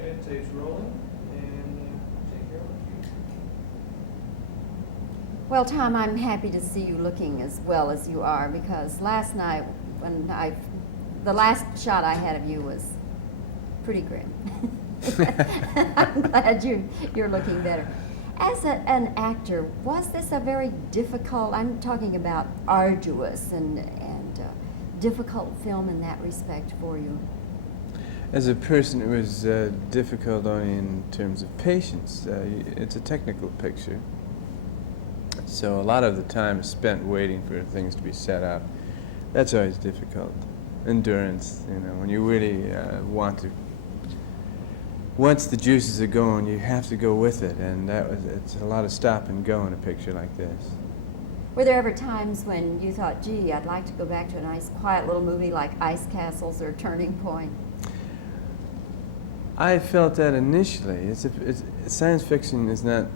Okay, tape's rolling, and take care of it. Well, Tom, I'm happy to see you looking as well as you are, because last night the last shot I had of you was pretty grim. I'm glad you're looking better. As an actor, was this a very difficult, I'm talking about arduous and difficult film in that respect for you? As a person, it was difficult only in terms of patience. It's a technical picture, so a lot of the time is spent waiting for things to be set up. That's always difficult. Endurance, you know, when you really want to. Once the juices are going, you have to go with it, and it's a lot of stop and go in a picture like this. Were there ever times when you thought, gee, I'd like to go back to a nice quiet little movie like Ice Castles or Turning Point? I felt that initially. Science fiction is not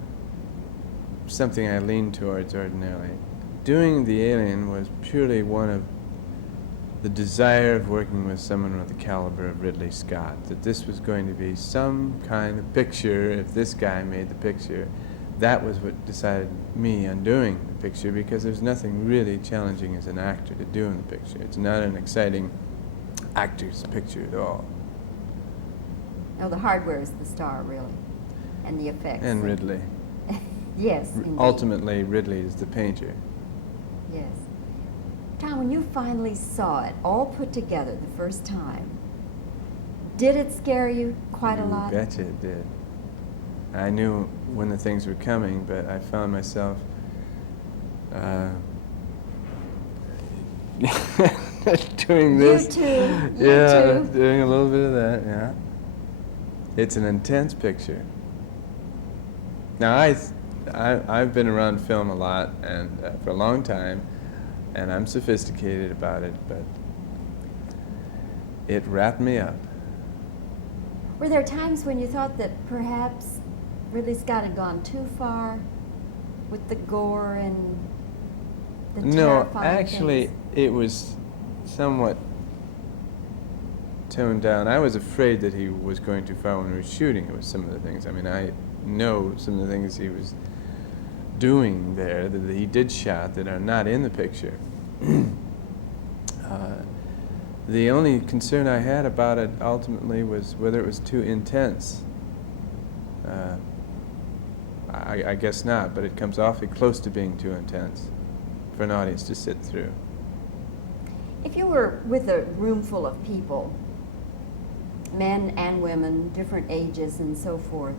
something I lean towards ordinarily. Doing The Alien was purely one of the desire of working with someone with the caliber of Ridley Scott, that this was going to be some kind of picture. If this guy made the picture, that was what decided me on doing the picture, because there's nothing really challenging as an actor to do in the picture. It's not an exciting actor's picture at all. No, the hardware is the star, really, and the effects. And Ridley. Yes, indeed. Ultimately, Ridley is the painter. Yes. Tom, when you finally saw it all put together the first time, did it scare you quite a lot? You betcha it did. I knew when the things were coming, but I found myself doing this. You too. Yeah, doing a little bit of that, yeah. It's an intense picture. Now, I've been around film a lot, and for a long time, and I'm sophisticated about it, but it wrapped me up. Were there times when you thought that perhaps Ridley Scott had gone too far with the gore and the No, terrifying actually, things? it was somewhat toned down. I was afraid that he was going too far when we were shooting. It was some of the things. I mean, I know some of the things he was doing there that he did shot that are not in the picture. The only concern I had about it ultimately was whether it was too intense. I guess not, but it comes awfully close to being too intense for an audience to sit through. If you were with a room full of people, men and women, different ages and so forth,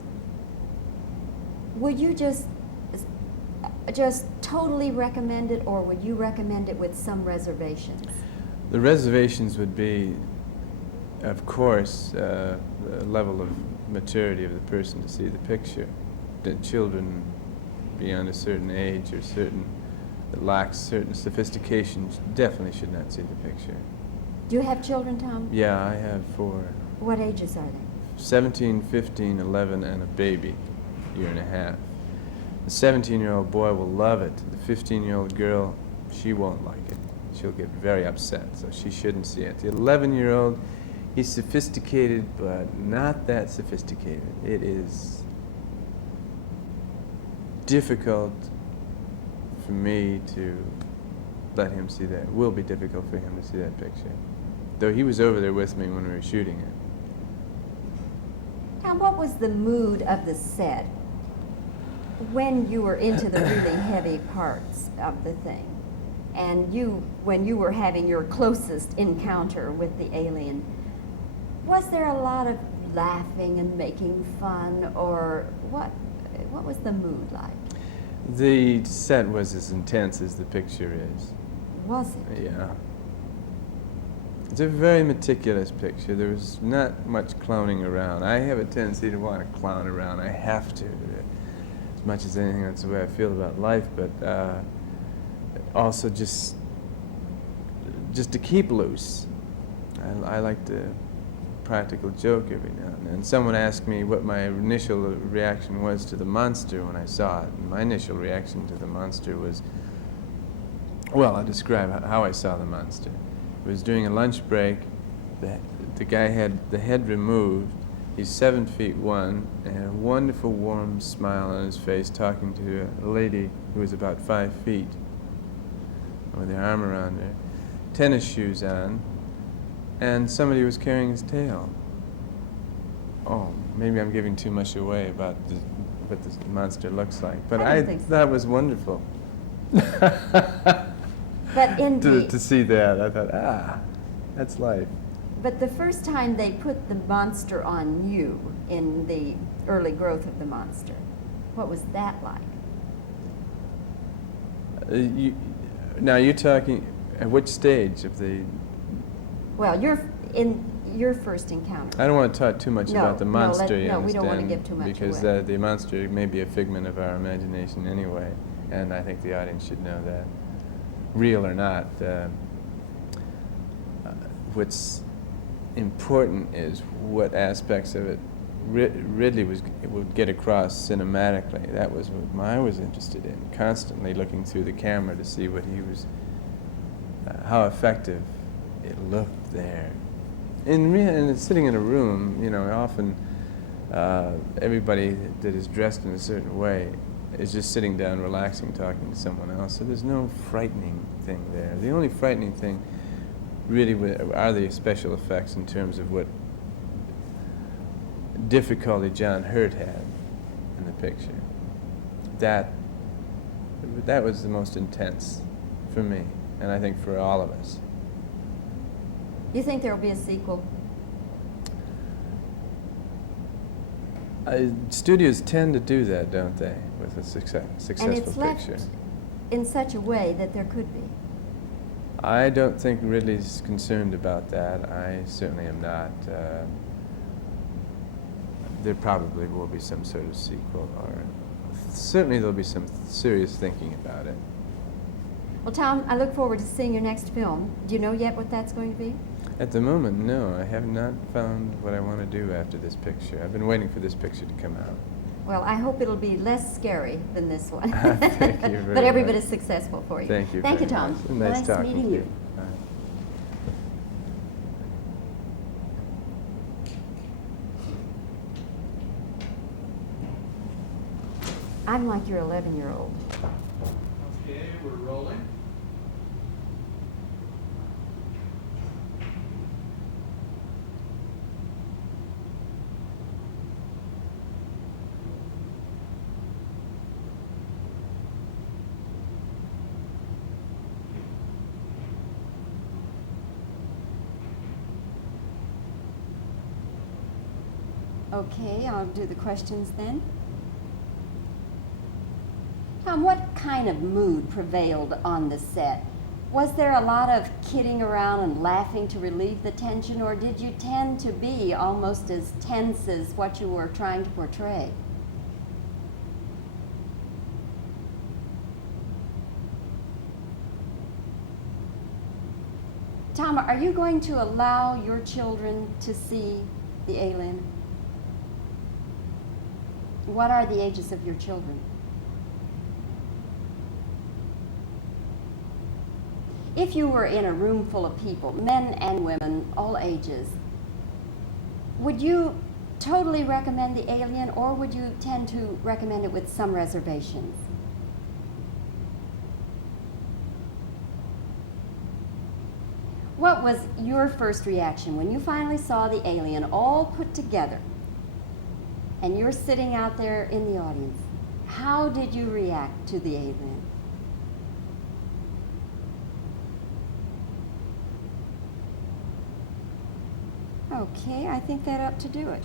would you just totally recommend it, or would you recommend it with some reservations? The reservations would be, of course, the level of maturity of the person to see the picture. That children beyond a certain age or that lacks certain sophistication definitely should not see the picture. Do you have children, Tom? Yeah, I have 4. What ages are they? 17, 15, 11, and a baby, year and a half. The 17-year-old boy will love it. The 15-year-old girl, she won't like it. She'll get very upset, so she shouldn't see it. The 11-year-old, he's sophisticated, but not that sophisticated. It is difficult for me to let him see that. It will be difficult for him to see that picture, though he was over there with me when we were shooting it. Tom, what was the mood of the set when you were into the really heavy parts of the thing? And when you were having your closest encounter with the alien, was there a lot of laughing and making fun, or what was the mood like? The set was as intense as the picture is. Was it? Yeah. It's a very meticulous picture. There was not much clowning around. I have a tendency to want to clown around. I have to. As much as anything, that's the way I feel about life, but also just to keep loose. I like to practical joke every now and then. Someone asked me what my initial reaction was to the monster when I saw it. And my initial reaction to the monster was, well, I'll describe how I saw the monster. It was during a lunch break. The guy had the head removed, He's 7'1" and had a wonderful warm smile on his face, talking to a lady who was about 5 feet with her arm around her, tennis shoes on, and somebody was carrying his tail. Oh, maybe I'm giving too much away about what this monster looks like, but I don't think so. That was wonderful. But in to see that, I thought, that's life. But the first time they put the monster on you in the early growth of the monster, what was that like? Now you're talking at which stage of the? Well, you're in your first encounter. I don't want to talk too much about the monster. No, we don't want to give too much because away. The monster may be a figment of our imagination anyway, and I think the audience should know that, real or not. What's important is what aspects of it Ridley would get across cinematically. That was what I was interested in, constantly looking through the camera to see what he was, how effective it looked there. And sitting in a room, you know, often everybody that is dressed in a certain way is just sitting down, relaxing, talking to someone else. So there's no frightening thing there. The only frightening thing really are the special effects in terms of what difficulty John Hurt had in the picture. That was the most intense for me, and I think for all of us. You think there will be a sequel? Studios tend to do that, don't they, with a successful And it's picture. left in such a way that there could be. I don't think Ridley's concerned about that. I certainly am not. There probably will be some sort of sequel, or certainly there'll be some serious thinking about it. Well, Tom, I look forward to seeing your next film. Do you know yet what that's going to be? At the moment, no. I have not found what I want to do after this picture. I've been waiting for this picture to come out. Well, I hope it'll be less scary than this one. Thank you very But every bit much. as successful for you. Thank you. Thank you, very Tom. much. Nice talking meeting to you. Bye. I'm like your 11-year-old. Okay, we're rolling. Okay, I'll do the questions then. Tom, what kind of mood prevailed on the set? Was there a lot of kidding around and laughing to relieve the tension, or did you tend to be almost as tense as what you were trying to portray? Tom, are you going to allow your children to see the alien? What are the ages of your children? If you were in a room full of people, men and women, all ages, would you totally recommend the alien, or would you tend to recommend it with some reservations? What was your first reaction when you finally saw the alien all put together and you're sitting out there in the audience? How did you react to the alien? Okay, I think that ought to do it.